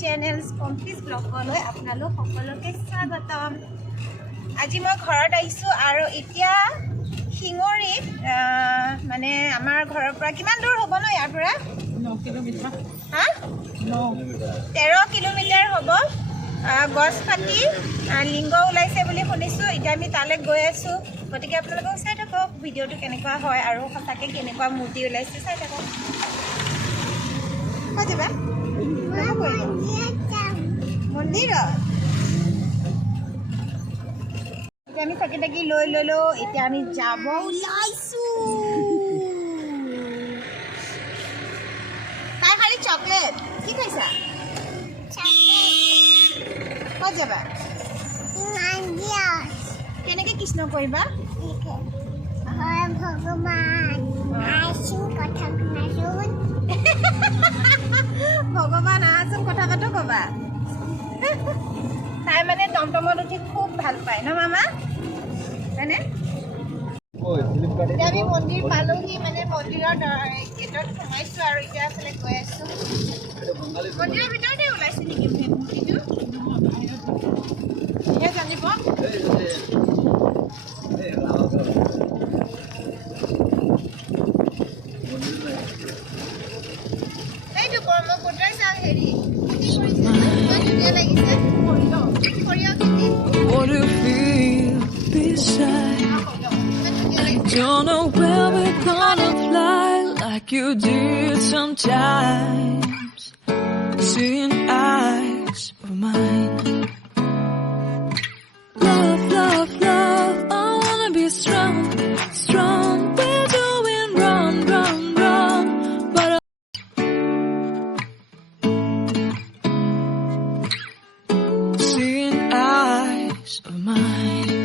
channel pompi's vlog লৈ আপোনালোক সকলোকে স্বাগতম আজি মই ঘৰত আহিছো আৰু এতিয়া হিঙৰিত মানে আমাৰ ঘৰৰ পৰা কিমান দূৰ হ'ব ন ইয়াৰ পৰা 9 কিলোমিটাৰ হা 13 কিলোমিটাৰ হ'ব গছ পাতি লিংগ ওলাইছে বুলি শুনিছো এতিয়া আমি তালৈ গৈ আছো গতিকে আপোনালোকক চাই থাকক ভিডিঅ'টো কেনেকুৱা হয় আৰু সঁচাকৈ কেনেকুৱা মূৰ্তি ওলাইছে চাই থাকক হৈ যাবা মন্দিৰত এতিয়া আমি থাকি থাকি লৈ ললো এতিয়া আমি যাব ওলাইছো তাই খালি চকলেট কি খাইছা ক'ত যাবা কেনেকৈ কৃষ্ণ কৰিবা ভগৱান আহাচোন কথা পাতো ক'বা তাই মানে টমটমত উঠি খুব ভাল পায় ন মামা হয়নে এতিয়া আমি মন্দিৰ পালোহি মানে মন্দিৰৰ গেটত সোমাইছো আৰু এতিয়া এফালে গৈ আছো মন্দিৰৰ ভিতৰতে ওলাইছে নেকি মূৰ্তিটো সিহে জানিব এইটো ব্ৰহ্মপুত্ৰৰ চাওঁ হেৰি খেতি কৰিছে ইমান ধুনীয়া লাগিছে সৰিয়হ খেতি Don't know where we're gonna fly like you did sometimes. Seeing eyes of mine. Love, love, love. I wanna be strong, strong. We're doing wrong, wrong, wrong. But seeing eyes of mine.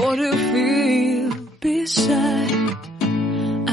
What do you feel beside?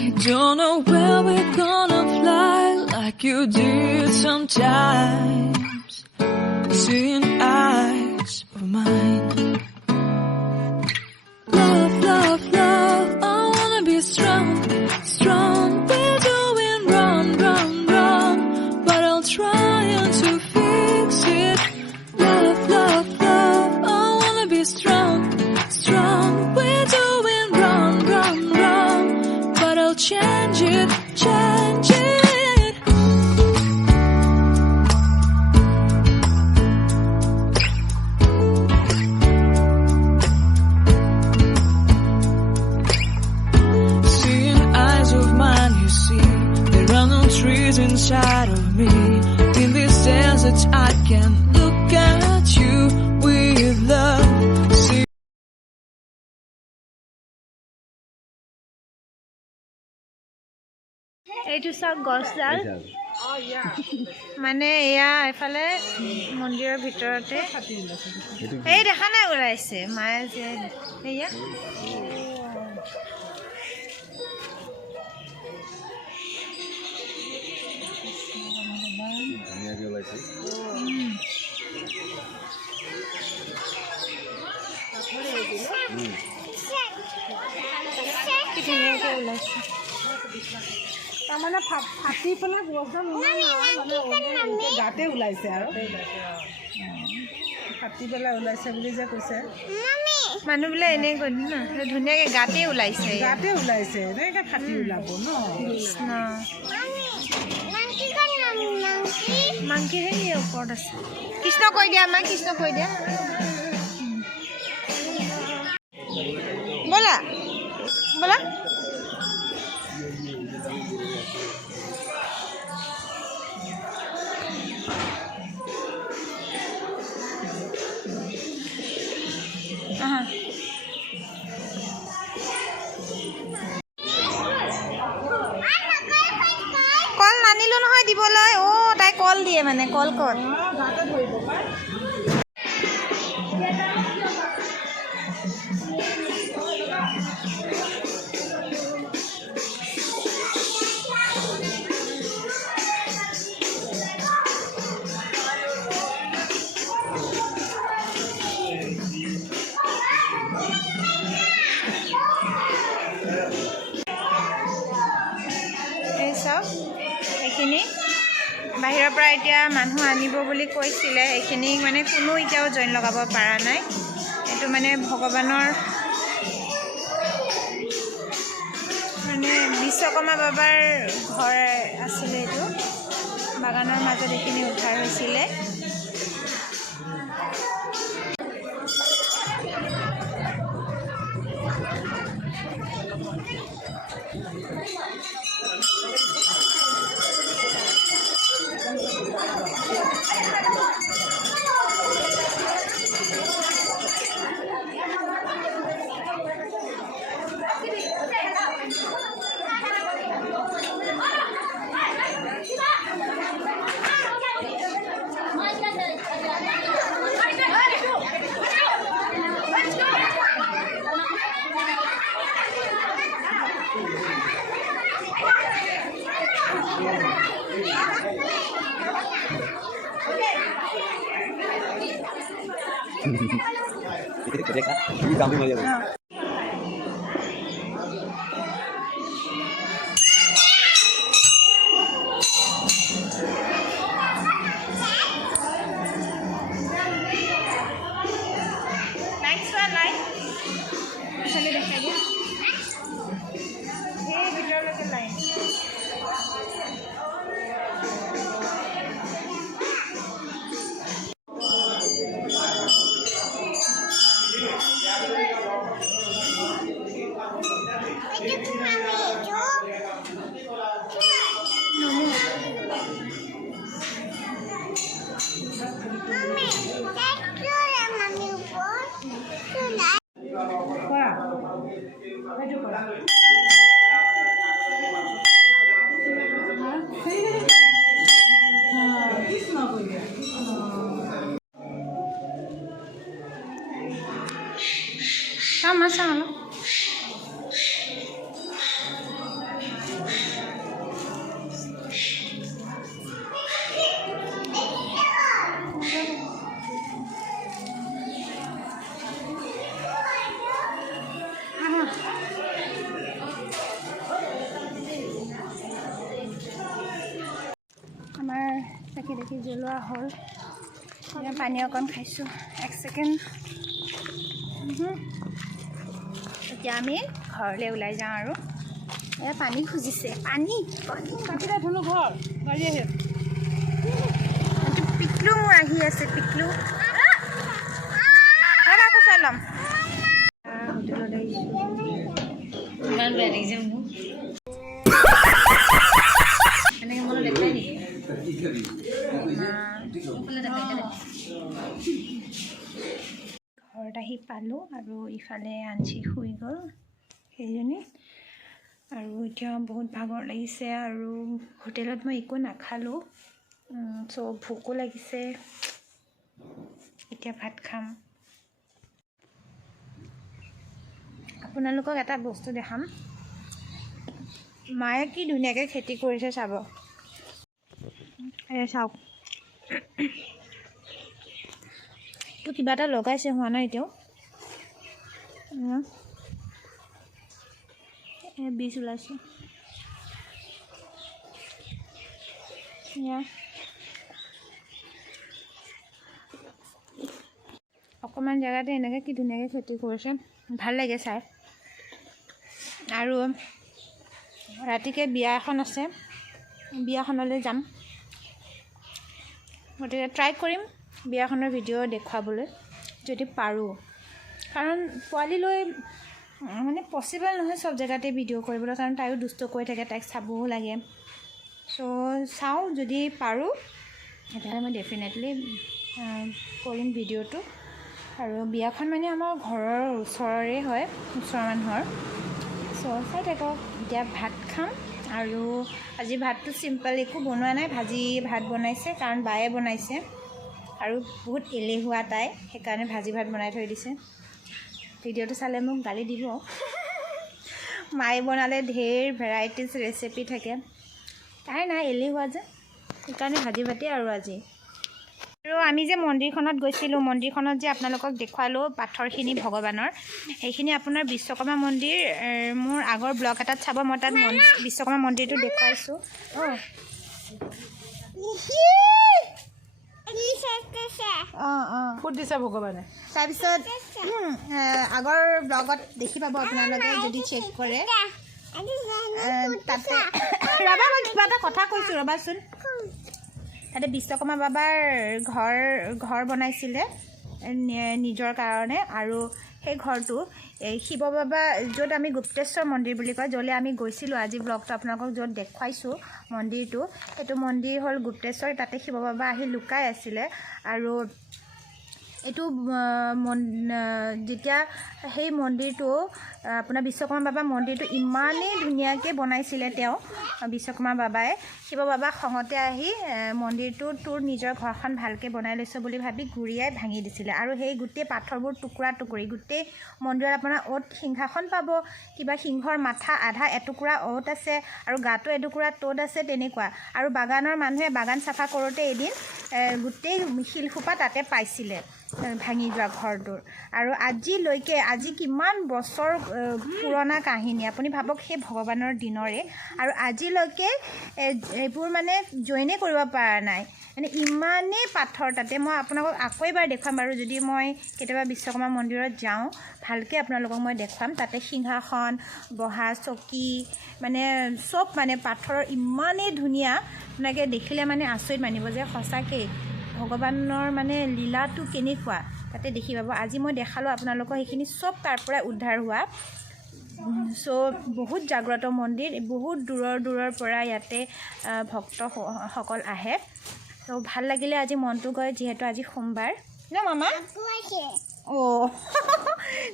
I don't know where we're gonna fly like you did sometimes. Seeing eyes of mine. Love, love, love. I wanna be strong, strong. We're doing wrong, wrong, wrong. But I'll try to fix it. Love, love, love. I wanna be strong. Strong, we're doing wrong, wrong, wrong. But I'll change it, change it. Seeing eyes of mine, you see, there are no trees inside of me. In this desert, I can look at you with love. See এইটো চাওক গছডাল মানে এয়া এফালে মন্দিৰৰ ভিতৰতে এই দেখা নাই ওলাইছে মায়ে যে এয়া ধুনীয়াকৈ ওলাইছে তাৰমানে ফাটি পেলাই গছডাল মানে গাতে ওলাইছে আৰু ফাটি পেলাই ওলাইছে বুলি যে কৈছে মানুহবিলাক এনেই কৈ ন ধুনীয়াকৈ গাতে ওলাইছে এনেকৈ ফাটি ওলাব ন কৃষ্ণ মাংকি সেই ওপৰত আছে কৃষ্ণ কৈ দিয়া আমাক কৃষ্ণ কৈ দিয়া ব'লা ব'লা কল নানিলো নহয় দিবলৈ তাই কল দিয়ে মানে কল কল বাহিৰৰ পৰা এতিয়া মানুহ আনিব বুলি কৈছিলে, সেইখিনি মানে কোনো এতিয়াও জইন লগাব পৰা নাই। এইটো মানে ভগৱানৰ মানে বিশ্বকৰ্মা বাবাৰ ঘৰ আছিলে, এইটো বাগানৰ মাজত এইখিনি উদ্ধাৰ হৈছিলে। Sama. আমাৰ দেখি জ্বলোৱা হ'ল। পানী অকণ খাইছোঁ, 1 ছেকেণ্ড। এতিয়া আমি ঘৰলৈ ওলাই যাওঁ আৰু এয়া পানী খুজিছে, পানী কাটিলে ধুনো ঘৰ গাড়ী আহে। পিকলু মোৰ আহি আছে, পিকলু আকৌ চাই ল'ম। হোটেলত আহিছোঁ, ইমান বেয়া লাগিছে মোৰ। এনেকৈ মনত দেখাই নেকি? ঘৰত আহি পালোঁ আৰু ইফালে আঞ্চি শুই গ'ল সেইজনী, আৰু এতিয়া বহুত ভাগৰ লাগিছে আৰু হোটেলত মই একো নাখালোঁ, চ' ভোকো লাগিছে। এতিয়া ভাত খাম। আপোনালোকক এটা বস্তু দেখাম, মায়ে কি ধুনীয়াকৈ খেতি কৰিছে চাব। চাওক, তো কিবা এটা লগাইছে, হোৱা নাই এতিয়াও। বীজ ওলাইছে, অকণমান জেগাতে এনেকৈ কি ধুনীয়াকৈ খেতি কৰিছে, ভাল লাগে চাই। আৰু ৰাতিকৈ বিয়া এখন আছে, বিয়াখনলৈ যাম, গতিকে ট্ৰাই কৰিম বিয়াখনৰ ভিডিঅ' দেখুৱাবলৈ যদি পাৰোঁ, কাৰণ পোৱালি লৈ মানে পচিবল নহয় চব জেগাতে ভিডিঅ' কৰিবলৈ, কাৰণ তাইও দুষ্ট কৰি থাকে, তাইক চাবও লাগে। চ' চাওঁ, যদি পাৰোঁ তেতিয়াহ'লে মই ডেফিনেটলি কৰিম ভিডিঅ'টো। আৰু বিয়াখন মানে আমাৰ ঘৰৰ ওচৰৰে হয়, ওচৰৰ মানুহৰ। চ' চাই থাকক। এতিয়া ভাত খাম, আৰু আজি ভাতটো চিম্পল, একো বনোৱা নাই, ভাজি ভাত বনাইছে, কাৰণ বায়ে বনাইছে আৰু বহুত এলেহুৱা তাই, সেইকাৰণে ভাজি ভাত বনাই থৈ দিছে। ভিডিঅ'টো চালে মোক গালি দিব, মায়ে বনালে ঢেৰ ভেৰাইটিজ ৰেচিপি থাকে, তাই নাই, এলেহুৱা যে, সেইকাৰণে ভাজি ভাতেই আৰু আজি। আৰু আমি যে মন্দিৰখনত গৈছিলোঁ, মন্দিৰখনত যে আপোনালোকক দেখুৱালোঁ পাথৰখিনি ভগৱানৰ, সেইখিনি আপোনাৰ বিশ্বকৰ্মা মন্দিৰ, মোৰ আগৰ ব্লগ এটাত চাব, মই তাত বিশ্বকৰ্মা মন্দিৰটো দেখুৱাইছোঁ। ফুট দিছে ভগৱানে তাৰপিছত আগৰ ব্লগত দেখি পাব আপোনালোকে যদি চেক কৰে তাতে ৰ'বা মই কিবা এটা কথা কৈছোঁ ৰ'বাচোন তাতে বিশ্বকৰ্মা বাবাৰ ঘৰ বনাইছিলে নিজৰ কাৰণে আৰু সেই ঘৰটো শিৱ বাবা য'ত আমি গুপ্তেশ্বৰ মন্দিৰ বুলি কয় য'লৈ আমি গৈছিলোঁ আজি ব্লগটো আপোনালোকক য'ত দেখুৱাইছোঁ মন্দিৰটো সেইটো মন্দিৰ হ'ল গুপ্তেশ্বৰ তাতে শিৱ বাবা আহি লুকাই আছিলে আৰু এইটো যেতিয়া সেই মন্দিৰটো আপোনাৰ বিশ্বকৰ্মা বাবা মন্দিৰটো ইমানেই ধুনীয়াকৈ বনাইছিলে তেওঁ বিশ্বকৰ্মা বাবাই শিৱ বাবা খঙতে আহি মন্দিৰটো তোৰ নিজৰ ঘৰখন ভালকৈ বনাই লৈছ বুলি ভাবি ঘূৰিয়াই ভাঙি দিছিলে আৰু সেই গোটেই পাথৰবোৰ টুকুৰা টুকুৰি গোটেই মন্দিৰত আপোনাৰ অ'ত সিংহাসন পাব কিবা সিংহৰ মাথা আধা এটুকুৰা অ'ত আছে আৰু গাটো এটুকুৰা ত'ত আছে তেনেকুৱা আৰু বাগানৰ মানুহে বাগান চাফা কৰোঁতে এদিন গোটেই শিলসোপা তাতে পাইছিলে ভাঙি যোৱা ঘৰটোৰ আৰু আজি কিমান বছৰ পুৰণা কাহিনী আপুনি ভাবক সেই ভগৱানৰ দিনৰে আৰু আজিলৈকে এইবোৰ মানে জইনে কৰিব পৰা নাই মানে ইমানেই পাথৰ তাতে মই আপোনালোকক আকৌ এবাৰ দেখুৱাম বাৰু যদি মই কেতিয়াবা বিশ্বকৰ্মা মন্দিৰত যাওঁ ভালকৈ আপোনালোকক মই দেখুৱাম তাতে সিংহাসন বহা চকী মানে চব মানে পাথৰৰ ইমানেই ধুনীয়া আপোনালোকে দেখিলে মানে আচৰিত মানিব যে সঁচাকৈ ভগৱানৰ মানে লীলাটো কেনেকুৱা তাতে দেখি পাব আজি মই দেখালোঁ আপোনালোকক সেইখিনি চব তাৰ পৰাই উদ্ধাৰ হোৱা বহুত জাগ্ৰত মন্দিৰ বহুত দূৰৰ পৰা ইয়াতে ভক্তসকল আহে ভাল লাগিলে আজি মনটো গৈ যিহেতু আজি সোমবাৰ ন মামা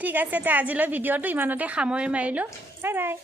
ঠিক আছে তে আজিলৈ ভিডিঅ'টো ইমানতে সামৰি মাৰিলোঁ বাই বাই